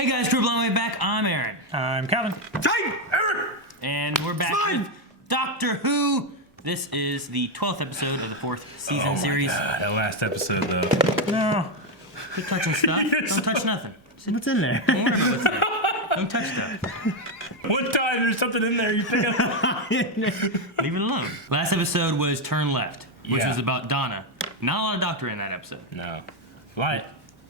Hey guys, crew blown way back. I'm Aaron. I'm Calvin. Hey, Aaron! And we're back with Doctor Who. This is the 12th episode of the 4th season series. God, that last episode though. No. You're touching stuff. Don't touch nothing. What's in there? Don't worry about what's there. Don't touch stuff. One time there's something in there, you pick it up. Leave it alone. Last episode was Turn Left, which Yeah. was about Donna. Not a lot of Doctor in that episode. No. A lot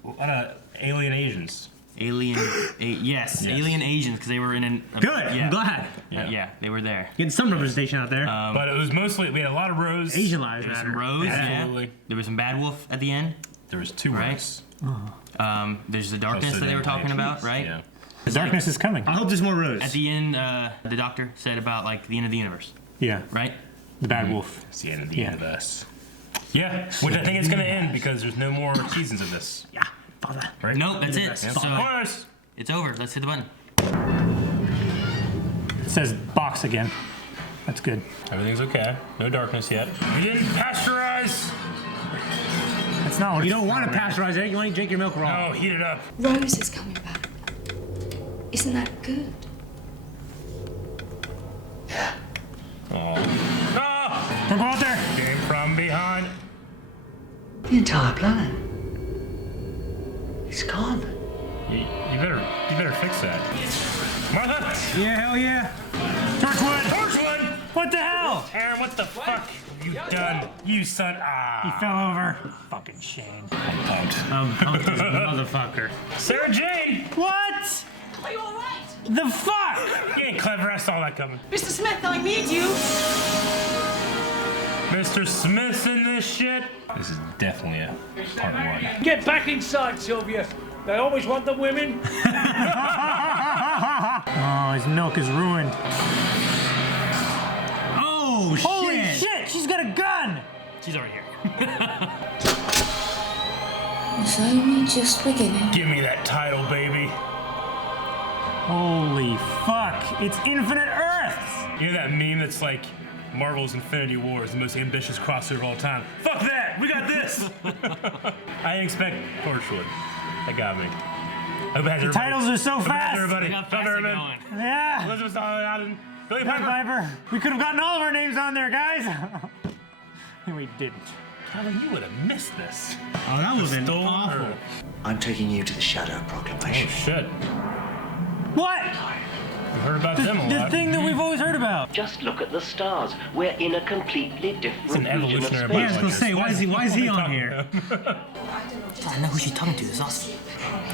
of alien Asians. Alien Asians, because they were in an... Good, I'm glad. Yeah, they were there. Getting some representation out there. But it was mostly, we had a lot of Rose. Asian lives There was matter. some Rose, Absolutely. yeah. There was some Bad Wolf at the end, There was two right? Rose. There's the darkness Also that they were named talking Rose. about, right? Yeah. The darkness is coming. I hope there's more Rose. At the end, the Doctor said about, like, the end of the universe, Yeah, right? the bad wolf. It's the end of the universe. Yeah, which I think it's going to end because there's no more seasons of this. Yeah, father. Right? Nope, that's it. Yeah. So, Of course. it's over. Let's hit the button. It says box again. That's good. Everything's okay. No darkness yet. We didn't pasteurize. That's not what you don't want to pasteurize it. You want to drink your milk raw. No, heat it up. Rose is coming back. Isn't that good? Oh. Don't go out there. Came from behind. The entire plan is gone. You better fix that. Martha! Yeah, hell yeah. Torchwood. Torchwood! What the hell? Aaron, what the fuck have you done? You son. He fell over. Fucking Shane. I'm pumped. Pumped as a motherfucker. Sarah Jane! What? Are you all right? The fuck? You ain't clever, I saw that coming. Mr. Smith, I need you. Mr. Smith's in this shit. This is definitely a part one. Get back inside, Sylvia. They always want the women. Oh, his milk is ruined. Oh, shit! Holy shit, she's got a gun! She's already here. It's only just beginning. Give me that title, baby. Holy fuck, it's Infinite Earths! You know that meme that's like, Marvel's Infinity War is the most ambitious crossover of all time. Fuck that! We got this! I didn't expect Torchwood. That got me. Hope it has The titles are so fast! everybody. Look how Tom fast they're Merriman, going. Yeah! Elizabeth Allen, Billy Piper. Piper. We could have gotten all of our names on there, guys! And we didn't. Calvin, you would have missed this. Oh, that would have been Stole awful. her. I'm taking you to the Shadow Oh Proclamation. shit. What? We heard about them a The lot. thing that we've always heard about. Just look at the stars. We're in a completely It's different an region of evolutionary space. Yeah, I was gonna say, why is he on talking here? about? I know who she's talking to. This is awesome.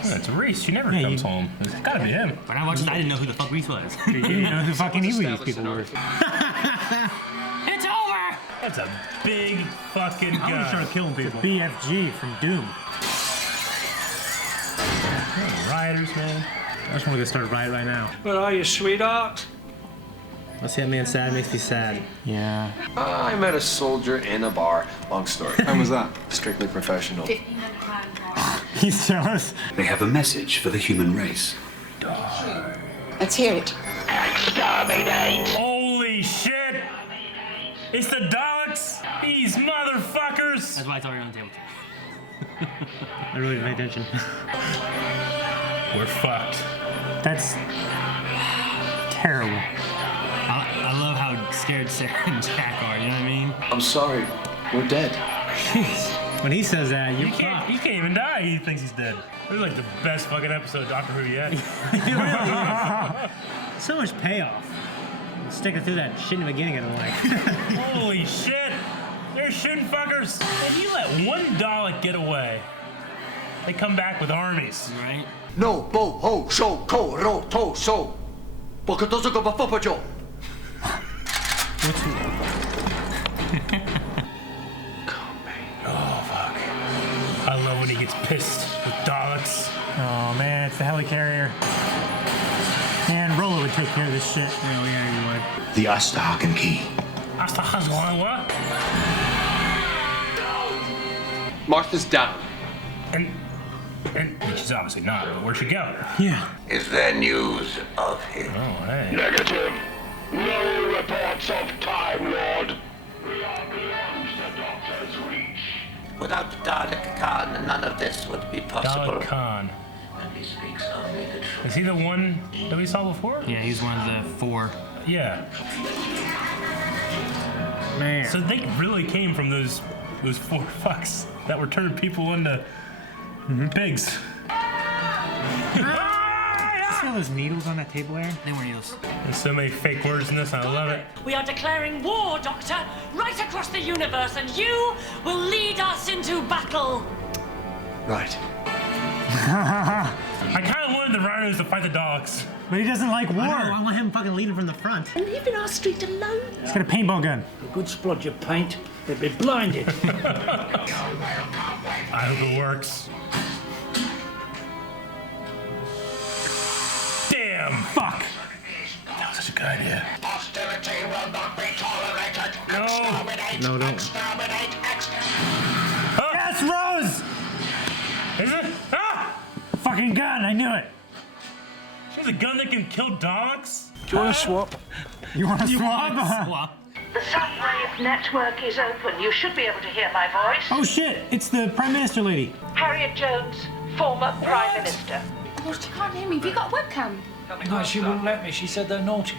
It's Reese. She never comes home. It's gotta be him. When I watched this, I didn't know who the fuck Reese was. You didn't know who fucking evil these people were. It's over! That's a big fucking I'm gonna guy. start killing people. BFG from Doom. Rioters, man. I just want to go start a riot right now. Where are you, sweetheart? I see a man sad makes me sad. Yeah. I met a soldier in a bar. Long story. When was that? Strictly professional. He's jealous. They have a message for the human race. Let's hear it. Holy shit! It's the Daleks! These motherfuckers! That's why it's already on the table. I really didn't pay attention. We're fucked. That's terrible. I love how scared Sarah and Jack are, you know what I mean? I'm sorry. We're dead. Jeez. When he says that, you're He can't even die. He thinks he's dead. This is like the best fucking episode of Doctor Who yet. so much payoff. Sticking through that shit in the beginning, I don't like. Holy shit! They're shooting fuckers! If you let one Dalek get away, they come back with armies. Right? No, bo, ho, sho, ko, ro, to, so. Bokotozo go bafopajo. Oh, fuck. I love when he gets pissed with Daleks. Oh man, it's the helicarrier. Man, Roller would take care of this shit. Oh yeah, he would. The Astahaken key. What? Martha's down. And she's obviously not, but where'd she go? Yeah. Is there news of him? Oh, hey. Negative. No reports of Time Lord. We are beyond the Doctor's reach. Without the Dalek Khan, none of this would be possible. Dalek Khan. And he speaks only the truth. Is he the one that we saw before? Yeah, he's one of the 4. Yeah. Man. So they really came from those 4 fucks that were turning people into pigs. See all those needles on that table there? They were needles. There's so many fake words in this, and I love it. We are declaring war, Doctor, right across the universe, and you will lead us into battle. Right. I kind of wanted the rhinos to fight the dogs. But he doesn't like war. I want him fucking leading from the front. Leaving our street alone. He's got a paintball gun. A good splodge of paint, they'd be blinded. I hope it works. Damn! Fuck. That was such a good idea. Hostility will not be tolerated. No. No, don't. Exterminate. Yes, Rose! Is it? Ah! Fucking gun, I knew it. She has a gun that can kill dogs? Do you want to swap? You want to swap? Swap. The subwave network is open. You should be able to hear my voice. Oh shit, it's the Prime Minister lady. Harriet Jones, former Prime Minister. Oh, she can't hear me. Have you got a webcam? No, she wouldn't let me. She said they're naughty.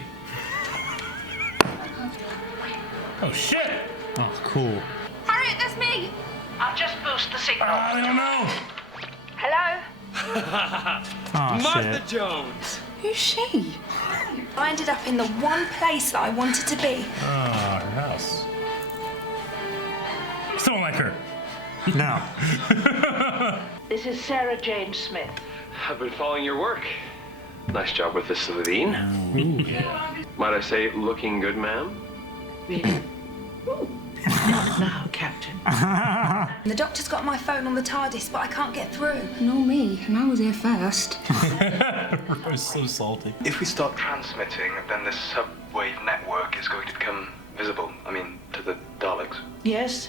Oh shit! Oh, cool. Harriet, that's me. I'll just boost the signal. I don't know. Hello? Oh shit. Jones. Who's she? I ended up in the one place that I wanted to be. Oh, her house. Still don't like her. No. This is Sarah Jane Smith. I've been following your work. Nice job with the Celine. Ooh, yeah. Might I say, looking good, ma'am? Really? Not now, Captain. The doctor's got my phone on the TARDIS, but I can't get through. Nor me, and I was here first. Rose so salty. If we start transmitting, then the subwave network is going to become visible. I mean, to the Daleks. Yes,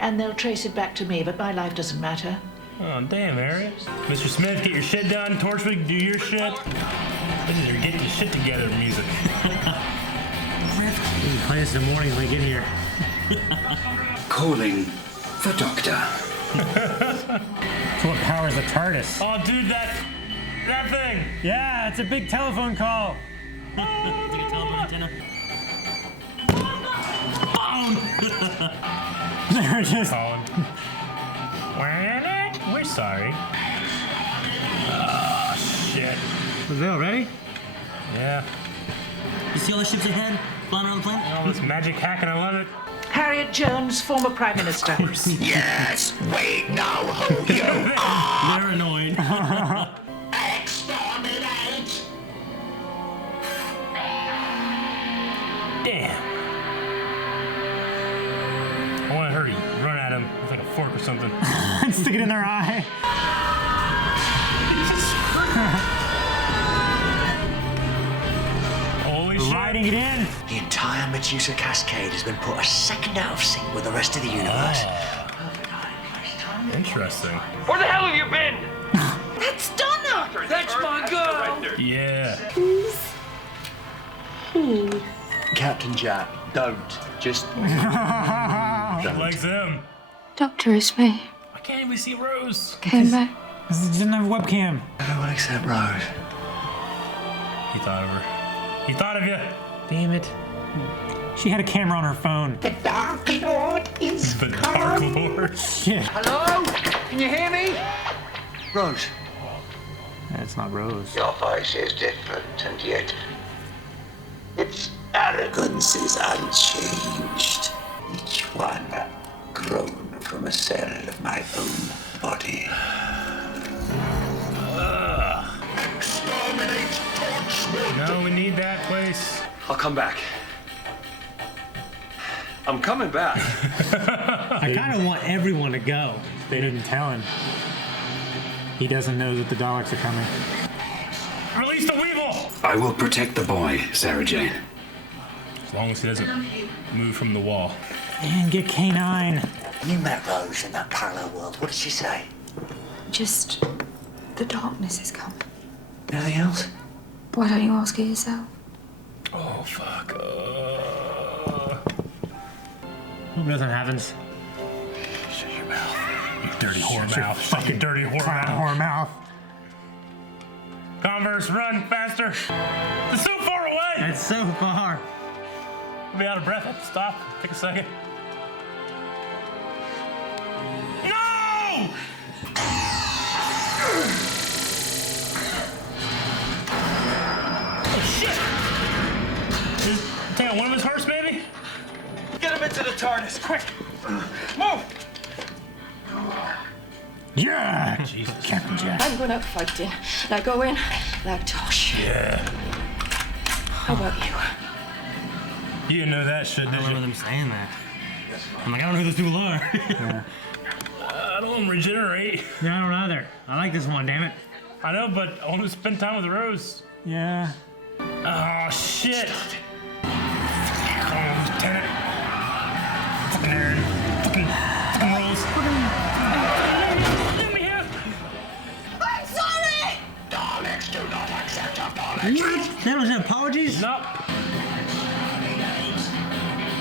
and they'll trace it back to me, but my life doesn't matter. Oh, damn, Harriet. Mr. Smith, get your shit done. Torchwick, do your shit. This is your get your shit together music. We can play this in the morning when we get here. Calling the Doctor. That's what powers the TARDIS. Oh, dude, that thing. Yeah, it's a big telephone call. It's like a telephone antenna. They're just... Colin. We're sorry. Oh, shit. Was they already? Yeah. You see all the ships ahead? Flying around the planet? All this magic hacking, I love it. Harriet Jones, former Prime Minister. Yes, wait now, who you They're annoyed. exterminate. Damn. I want her to run at him with like a fork or something. And stick it in their eye. Holy shit. Riding it in. The entire Medusa Cascade has been put a second out of sync with the rest of the universe. Interesting. Where the hell have you been? That's Donna! That's my girl! Yeah. Captain Jack, don't. Just. She likes him. Doctor, it's me. I can't even see Rose. Came back. This doesn't have a webcam. Everyone except Rose. He thought of her. He thought of you. Damn it. She had a camera on her phone. The Dark Lord is The Dark Lord. Shit. Hello? Can you hear me? Rose. That's not Rose. Your voice is different, and yet its arrogance is unchanged. Each one grown from a cell of my own body. Exterminate Torchwood! No, we need that place. I'll come back. I'm coming back. I kind of want everyone to go. They didn't tell him. He doesn't know that the Daleks are coming. Release the Weevil! I will protect the boy, Sarah Jane. As long as he doesn't move from the wall. And get K9. You met Rose in that parallel world. What did she say? Just the darkness is coming. Anything else? Why don't you ask her yourself? Oh, fuck. Hope nothing happens. Shut your mouth. You dirty whore mouth. Fucking dirty whore Clown mouth. whore mouth. Come Converse, run faster. It's so far away. It's so far. I'll be out of breath. I have to stop. Take a second. No! Oh, shit! Take out one of his hearts, maybe? Get him into the TARDIS, quick! Move! Yeah! Jesus. Captain Jack. I'm going out fighting. Now go in, like Tosh. Yeah. How about you? You didn't know that shit, I did don't remember you? them saying that. I'm like, I don't know who those people are. Yeah. I don't want to regenerate. Yeah, I don't either. I like this one, damn it. I know, but I want to spend time with Rose. Yeah. Oh, shit. Come on, Lieutenant. Fucking Aaron. Fucking Rose. Let me have. I'm sorry! Daleks do not accept apologies. What? That was apologies? Nope.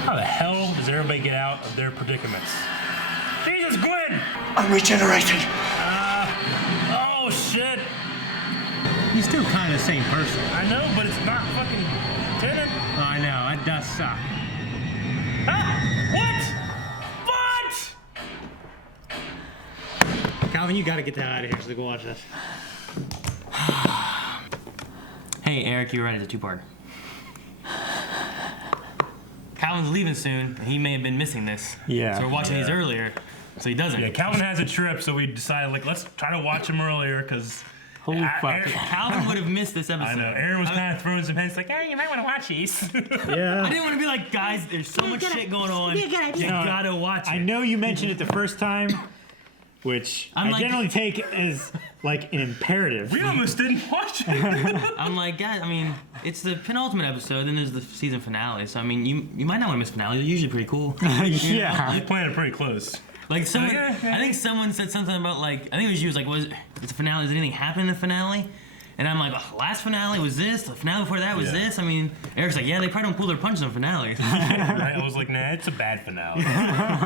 How the hell does everybody get out of their predicaments? Jesus, Gwen! I'm regenerating. Oh, shit. He's still kind of the same person. I know, but it's not fucking Lieutenant. I know, it does suck. Ah! What? Calvin, you gotta get that out of here so we can watch this. Hey, Eric, you were right. It's a two-part. Calvin's leaving soon, and he may have been missing this. Yeah. So we're watching these earlier, so he doesn't. Yeah, Calvin has a trip, so we decided, like, let's try to watch him earlier, because... Holy fuck. Calvin would have missed this episode. I know. Aaron was kind of throwing some hints, like, hey, you might want to watch these. Yeah. I didn't want to be like, guys, there's so much shit going on. You gotta watch it. I know you mentioned it the first time, which I'm I like- generally take as like an imperative. We almost didn't watch it. I'm like, guys, I mean, it's the penultimate episode, then there's the season finale. So, I mean, you might not want to miss finale. They're usually pretty cool. Yeah. He's playing it pretty close. Like, someone, Yeah. I think someone said something about, like, I think it was you, was like, it's a finale, does anything happen in the finale? And I'm like, oh, last finale was this, the finale before that was this. I mean, Eric's like, yeah, they probably don't pull their punches on finales. Right? I was like, nah, it's a bad finale.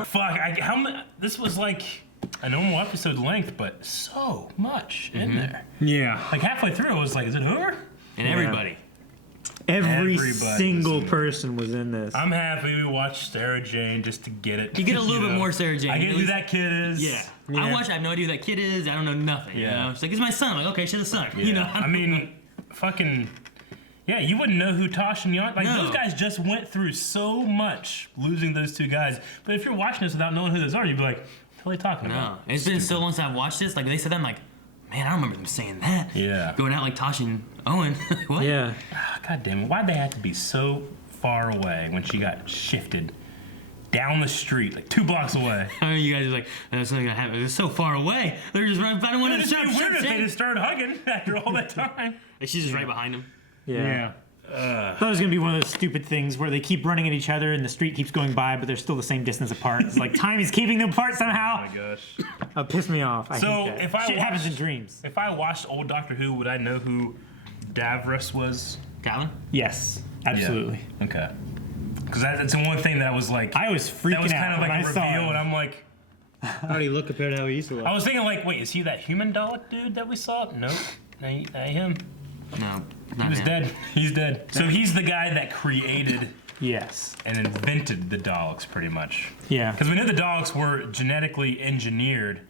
Fuck, this was like a normal episode length, but so much in there. Yeah. Like halfway through, I was like, is it over? And everybody. Every Everybody single was in person was in this. I'm happy we watched Sarah Jane just to get it. You get a little bit know? more Sarah Jane. I get At who least- that kid is. Yeah. Yeah. I have no idea who that kid is. I don't know nothing. You Yeah. know? She's like, it's my son. I'm like, okay, she's a son. Yeah. You know? I mean, fucking. Yeah, you wouldn't know who Tosh and Yon. Like, No. those guys just went through so much losing those two guys. But if you're watching this without knowing who those are, you'd be like, what are they talking No. about? It's been so long since I've watched this. Like, they said that, I'm like, man, I don't remember them saying that. Yeah. Going out like Tosh and Owen. What? Yeah. God damn it. Why'd they have to be so far away when she got shifted down the street, like 2 blocks away? I mean, you guys are like, that's not gonna happen. It's so far away. They're just right behind one of the It'd be shop. weird if they just started hugging after all that time. Like, she's just right behind him. Yeah. I thought it was gonna be one of those stupid things where they keep running at each other and the street keeps going by, but they're still the same distance apart. It's like time is keeping them apart somehow. Oh my gosh. That pissed me off. I So, hate that. if I Shit happens in watched- dreams. If I watched old Doctor Who, would I know who Davros was? Calvin? Yes, absolutely. Yeah. Okay. Because that's the one thing that was like. I was freaking That was out kind of when like I a saw reveal, him. and I'm like. How do you look compared to how he used to look? I was thinking like, wait, is he that human Dalek dude that we saw? Nope. Not him. No. He was dead. He's dead. So he's the guy that created Yes. and invented the Daleks, pretty much. Yeah. Because we know the Daleks were genetically engineered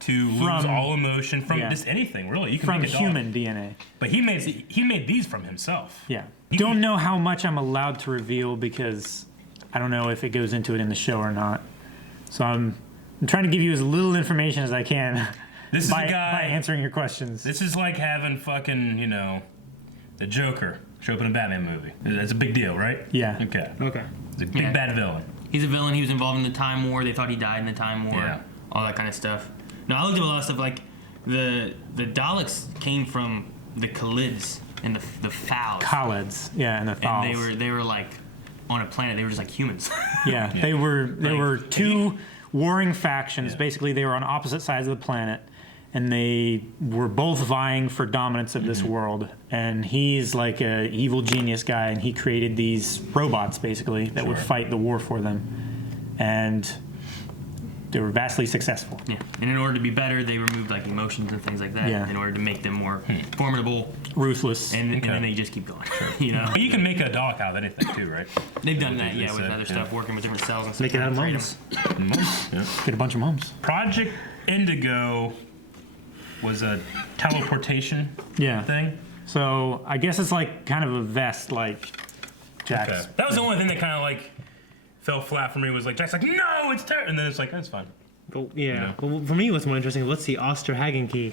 to lose From- all emotion from yeah. just anything, really. You can From make a Dalek. human DNA. But he made these from himself. Yeah. Don't know how much I'm allowed to reveal because I don't know if it goes into it in the show or not. So I'm trying to give you as little information as I can. This is by, the guy. by answering your questions. This is like having fucking, the Joker show up in a Batman movie. That's a big deal, right? Yeah. Okay. Okay. He's a big bad villain. He's a villain. He was involved in the Time War. They thought he died in the Time War. Yeah. All that kind of stuff. Now, I looked at a lot of stuff like the Daleks came from the Khalids and the Fouls. Khalids, yeah, and the Fouls. And they were like on a planet. They were just like humans. Yeah, they were two warring factions. Yeah. Basically, they were on opposite sides of the planet, and they were both vying for dominance of this world. And he's like a evil genius guy, and he created these robots basically that would fight the war for them. And were vastly successful. Yeah, and in order to be better, they removed like emotions and things like that in order to make them more formidable, ruthless, and then they just keep going. You know, but you can make a Dalek out of anything too, right? They've done that, with other stuff, working with different cells and stuff. Make it out of mums. Get a bunch of mums. Project Indigo was a teleportation thing. So I guess it's like kind of a vest, like Jack's. Okay. That was the only thing that kind of like fell flat for me. Was like Jack's like, no, it's terrible, and then it's like that's fine. Well, yeah. Well, for me, what's more interesting? What's the Osterhagen key?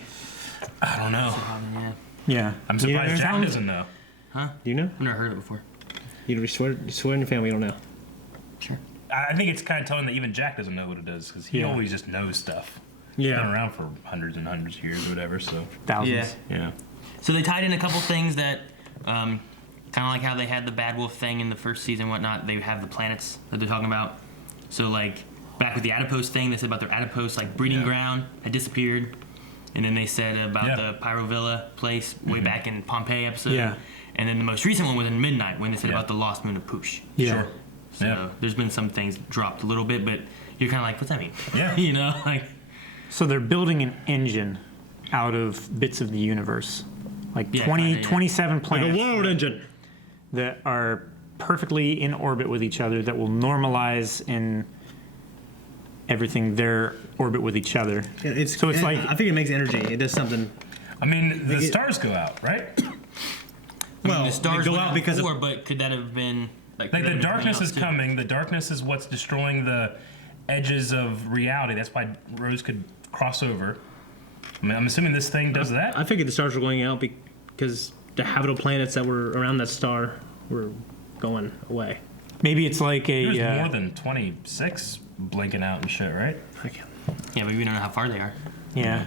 I don't know. Yeah. I'm surprised Jack doesn't know. Huh? Do you know? I've never heard it before. You swear in your family you don't know. Sure. I think it's kind of telling that even Jack doesn't know what it is because he always just knows stuff. Yeah. He's been around for hundreds and hundreds of years or whatever. So thousands. Yeah. So they tied in a couple things that, kind of like how they had the Bad Wolf thing in the first season and whatnot. They have the planets that they're talking about. So like back with the adipose thing, they said about their adipose like breeding ground had disappeared, and then they said about the Pyrovilla place way back in Pompeii episode. Yeah. And then the most recent one was in Midnight when they said about the lost moon of Poosh. Yeah. Sure. So there's been some things dropped a little bit, but you're kind of like, what's that mean? Yeah. You know, like. So they're building an engine out of bits of the universe, like 27 planets. Like a world engine. That are perfectly in orbit with each other that will normalize in everything their orbit with each other. So it's like I think it makes energy. It does something. I mean, the stars go out, right? Well, the stars go out because before, but could that have been like the darkness is coming? The darkness is what's destroying the edges of reality. That's why Rose could cross over. I mean, I'm assuming this thing does that. I figured the stars were going out because the habitable planets that were around that star were going away. Maybe it's like There's more than 26 blinking out and shit, right? Yeah, but we don't know how far they are. Yeah.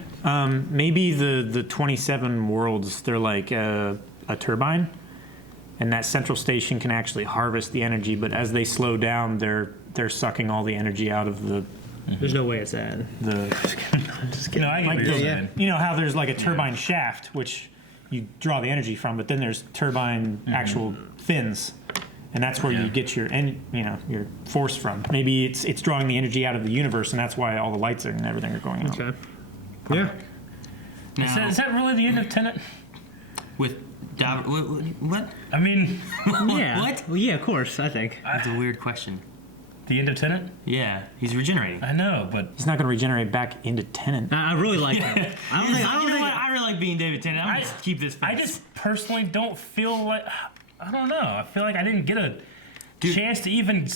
Maybe the 27 worlds, they're like a turbine, and that central station can actually harvest the energy, but as they slow down, they're sucking all the energy out of the... There's no way it's that. Just kidding. No, I get what you're saying. You know how there's like a turbine shaft, which you draw the energy from, but then there's turbine actual fins, and that's where you get your your force from. Maybe it's drawing the energy out of the universe, and that's why all the lights and everything are going out. Okay. Yeah. Now, Is that really the end of Tenet? With what? I mean, yeah. What? Well, yeah, of course. I think that's a weird question. The end of Tenet? Yeah, he's regenerating. I know, but he's not going to regenerate back into Tennant. I really like him. I really like being David Tennant. I'm gonna just keep this. I just personally don't feel like I don't know. I feel like I didn't get a chance to even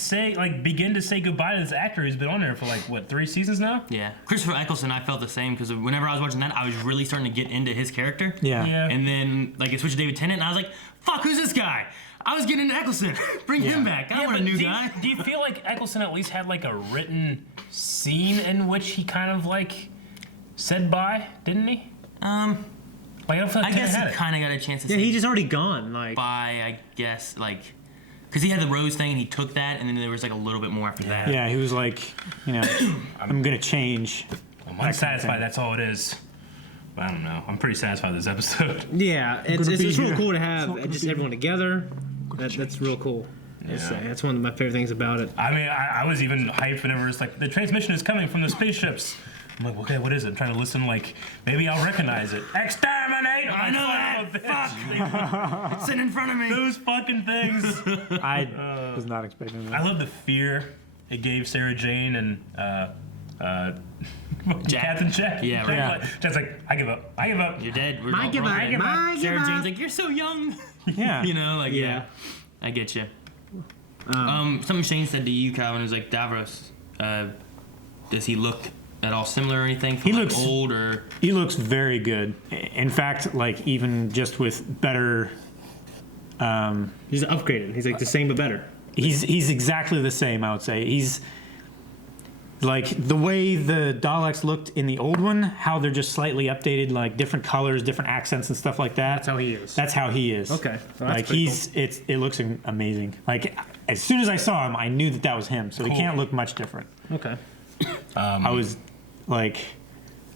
begin to say goodbye to this actor who's been on there for like what 3 seasons now. Yeah, Christopher Eccleston. I felt the same because whenever I was watching that, I was really starting to get into his character. Yeah. And then like it switched to David Tennant, and I was like, "Fuck, who's this guy?" I was getting into Eccleston. Bring him back. I don't want a new guy. Do you feel like Eccleston at least had like a written scene in which he kind of like said bye, didn't he? Like I don't feel like I guess he kind of got a chance to say he's just already gone. Like bye, I guess. Like because he had the Rose thing and he took that, and then there was like a little bit more after that. Yeah, he was like, I'm gonna change. I'm unsatisfied. That's all it is. I don't know. I'm pretty satisfied with this episode. Yeah, it's real cool to have just everyone together. That's real cool. That's one of my favorite things about it. I mean, I was even hyped whenever it's like the transmission is coming from the spaceships. I'm like, okay, what is it? I'm trying to listen. Like, maybe I'll recognize it. Exterminate! I know that. Fuck! It's sitting in front of me. Those fucking things. I was not expecting that. I love the fear it gave Sarah Jane and Captain Jack. Yeah, right. Yeah. Jack's like, I give up. I give up. You're dead. I give up. Sarah Jane's like, you're so young. Yeah. Yeah. I get you. Something Shane said to you, Calvin, was like, Davros, does he look at all similar or anything? He looks old or... He looks very good. In fact, like even just with better... he's upgraded. He's like the same but better. He's exactly the same, I would say. He's... Like, the way the Daleks looked in the old one, how they're just slightly updated, like, different colors, different accents and stuff like that. That's how he is. That's how he is. Okay. Well, like, cool. it looks amazing. Like, as soon as I saw him, I knew that was him, so he can't look much different. Okay. I was like,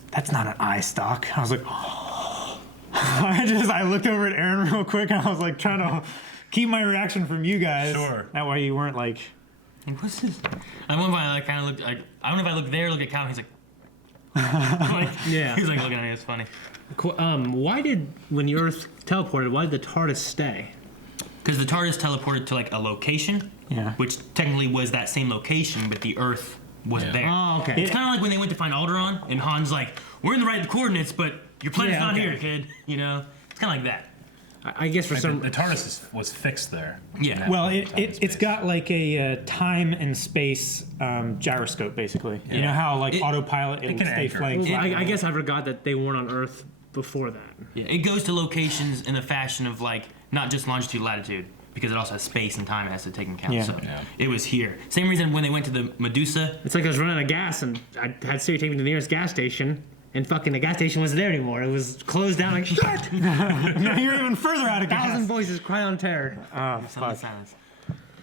that's not an eye stalk. I was like, oh. I looked over at Aaron real quick, and I was, like, trying to keep my reaction from you guys. Sure. That way you weren't, like... What's this? At one point, I kind of looked. I don't know if I look there, look at Cal, he's like, he's like looking at me. It's funny. Why did, when the Earth teleported, why did the TARDIS stay? Because the TARDIS teleported to like a location, which technically was that same location, but the Earth wasn't there. Oh, okay. It's kind of like when they went to find Alderaan, and Han's like, "We're in the right coordinates, but your planet's not here, kid." You know, it's kind of like that. I guess for some, the TARDIS was fixed there. Yeah. Well, it's got like a time and space gyroscope, basically. You know how like autopilot it will stay flanked. I guess I forgot that they weren't on Earth before that. Yeah, it goes to locations in the fashion of like not just longitude, latitude, because it also has space and time it has to take into account. Yeah. So it was here. Same reason when they went to the Medusa. It's like I was running out of gas and I had Siri take me to the nearest gas station. And fucking the gas station wasn't there anymore. It was closed down like shit. Now you're even further out of gas. 1,000 voices cry on terror. Oh, fuck.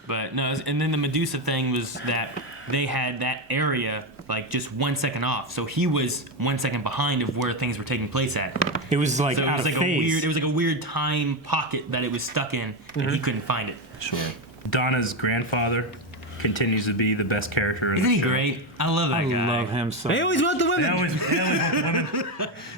But no, and then the Medusa thing was that they had that area like just 1 second off. So he was 1 second behind of where things were taking place at. It was like so out it was of like phase. it was like a weird time pocket that it was stuck in, and he couldn't find it. Sure. Donna's grandfather continues to be the best character in Isn't the he show. great? I love that guy. I love him so. They always want the women. They always want the women.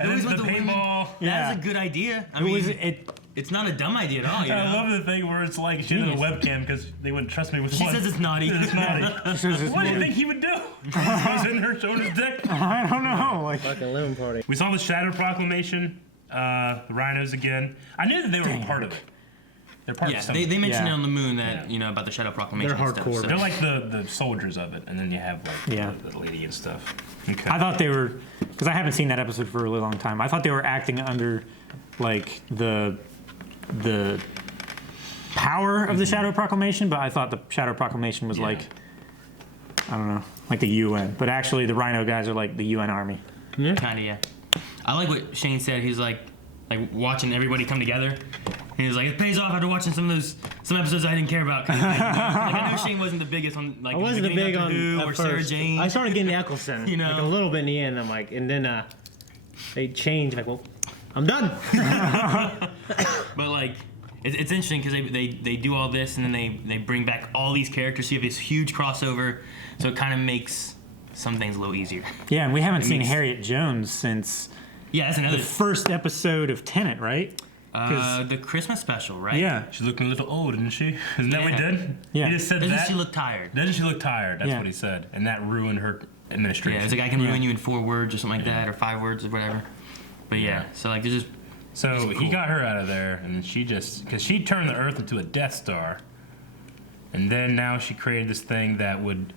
And always then want the the women. paintball. That's a good idea. I mean, it's not a dumb idea at all. You know? I love the thing where it's like she did a webcam because they wouldn't trust me with She one. says it's naughty. It's naughty. She says it's What do you naughty. think he would do? He was in her showing his dick. I don't know. Like fucking living party. We saw the Shadow Proclamation, the rhinos again. I knew that they were a part of it. They're part of something. they mentioned it on the moon that you know about the Shadow Proclamation. They're and hardcore. Stuff, so. They're like the soldiers of it, and then you have like the lady and stuff. Okay. I thought they were, because I haven't seen that episode for a really long time. I thought they were acting under like the power of the Shadow Proclamation, but I thought the Shadow Proclamation was like, I don't know, like the UN. But actually, the Rhino guys are like the UN army. Kinda, yeah. I like what Shane said. He's like watching everybody come together. He was like, it pays off after watching some episodes I didn't care about. Like, I know Shane wasn't the biggest on like I wasn't the big on Who at or first. Sarah Jane. I started getting Eccleston, You know? like a little bit in the end. I'm like, and then they changed. Like, well, I'm done. But like, it's interesting because they do all this and then they bring back all these characters. So you have this huge crossover. So it kind of makes some things a little easier. Yeah, and we haven't seen makes- Harriet Jones since that's another the first episode of Tenet, right? the Christmas special, right? Yeah. She's looking a little old, isn't she? Isn't that what he did? Yeah. He just said Doesn't that. she look tired? Doesn't she look tired? That's Yeah. what he said, and that ruined her administration. Yeah, it's like I can ruin you in 4 words or something like that, or 5 words or whatever. But so like there's just So he got her out of there, and then she just because she turned the Earth into a Death Star, and then now she created this thing that would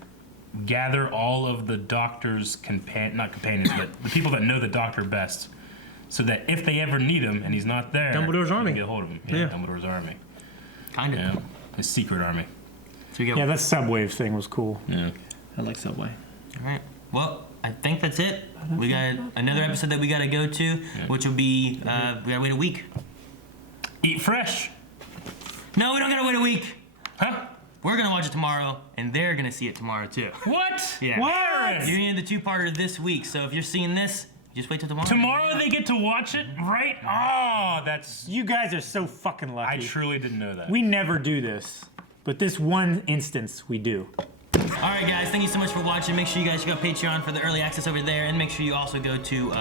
gather all of the Doctor's not companions, but the people that know the Doctor best, so that if they ever need him and he's not there, Dumbledore's they army. can get a hold of him. Yeah. Dumbledore's army. kind of. Yeah, his secret army. So we get Yeah, that Subwave thing was cool. Yeah. I like Subway. All right. Well, I think that's it. We got another episode that we got to go to, which will be we got to wait a week. Eat fresh. No, we don't got to wait a week. Huh? We're gonna watch it tomorrow, and they're gonna see it tomorrow too. What? Yeah. What? You're in the 2-parter this week, so if you're seeing this, just wait till tomorrow. Tomorrow they get to watch it, right? Oh, that's. You guys are so fucking lucky. I truly didn't know that. We never do this, but this one instance we do. All right, guys. Thank you so much for watching. Make sure you guys check out Patreon for the early access over there, and make sure you also go to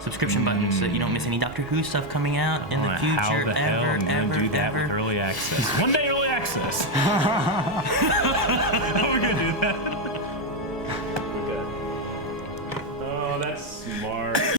subscription button so that you don't miss any Doctor Who stuff coming out in the future. How the hell am I gonna do that with early access? One day early access. How are we gonna do that?